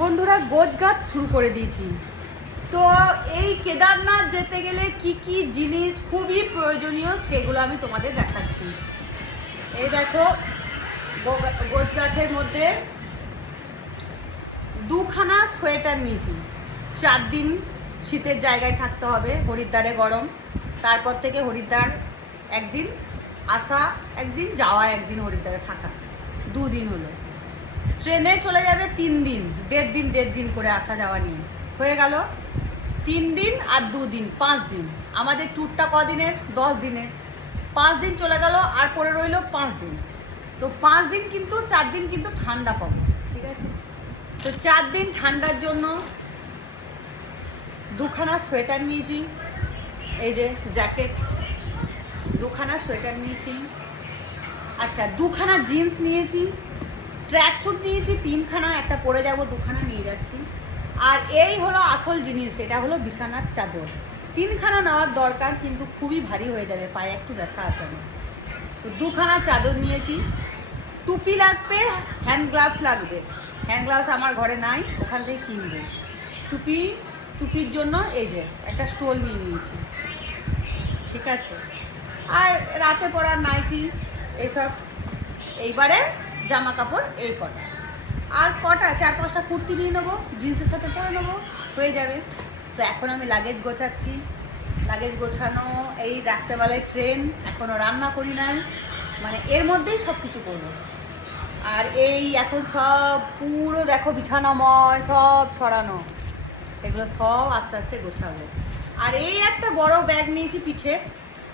বন্ধুরা গোছগাছ শুরু করে দিয়েছি। তো এই কেদারনাথ যেতে গেলে কি কি জিনিস খুবই প্রয়োজনীয় সেগুলো আমি তোমাদের দেখাচ্ছি। এই দেখো গোছগাছের মধ্যে দুখানা সোয়েটার নিয়েছি। 4 দিন শীতের জায়গায় থাকতে হবে, হরিদ্বারে গরম, তারপর থেকে হরিদ্বার একদিন আসা, একদিন যাওয়া, একদিন হরিদ্বারে থাকা, 2 দিন হলো। ট্রেনে চলে যাবে 3 দিন, 1.5 দিন করে আসা যাওয়া নিয়ে হয়ে গেল 3 দিন আর 2 দিন, 5 দিন। আমাদের ট্যুরটা কদিনের? 10 দিনের। 5 দিন চলে গেল আর পরে রইল 5 দিন। তো 5 দিন কিন্তু 4 দিন কিন্তু ঠান্ডা পাবো, ঠিক আছে? তো 4 দিন ঠান্ডার জন্য দুখানা সোয়েটার নিয়েছি, এই যে জ্যাকেট, দুখানা সোয়েটার নিয়েছি। আচ্ছা, দুখানা জিন্স নিয়েছি, ট্র্যাক স্যুট নিয়েছি 3খানা, একটা পরে যাব, 2খানা নিয়ে যাচ্ছি। আর এই হলো আসল জিনিস, এটা হলো বিছানার চাদর। 3খানা নেওয়ার দরকার, কিন্তু খুবই ভারী হয়ে যাবে, পায়ে একটু ব্যথা আছে আমার। তো 2খানা চাদর নিয়েছি। টুপি লাগবে, হ্যান্ড গ্লাভস লাগবে। হ্যান্ড গ্লাভস আমার ঘরে নাই, ওখান থেকে কিনবে। টুপির জন্য এই যে একটা স্টোল নিয়ে নিয়েছি, ঠিক আছে? আর রাতে পরার নাইটি এইসব। এইবারে জামা কাপড় এই কটা, আর কটা 4-5টা কুর্তি নিয়ে নেবো, জিন্সের সাথে পরে নেবো, হয়ে যাবে। তো এখন আমি লাগেজ গোছাচ্ছি। লাগেজ গোছানো, এই রাত্রেবেলায় ট্রেন, এখনও রান্না করি নাই, মানে এর মধ্যেই সব কিছু করবো। আর এই এখন সব পুরো দেখো বিছানাময় সব ছড়ানো, এগুলো সব আস্তে আস্তে গোছাবো। আর এই একটা বড় ব্যাগ নিয়েছি পিঠে,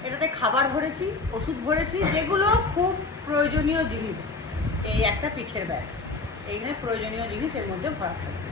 এটাতে খাবার ভরেছি, ওষুধ ভরেছি, যেগুলো খুব প্রয়োজনীয় জিনিস। এই একটা পিঠের ব্যাগ, এইখানে প্রয়োজনীয় জিনিস এর মধ্যে ভরা থাকবে।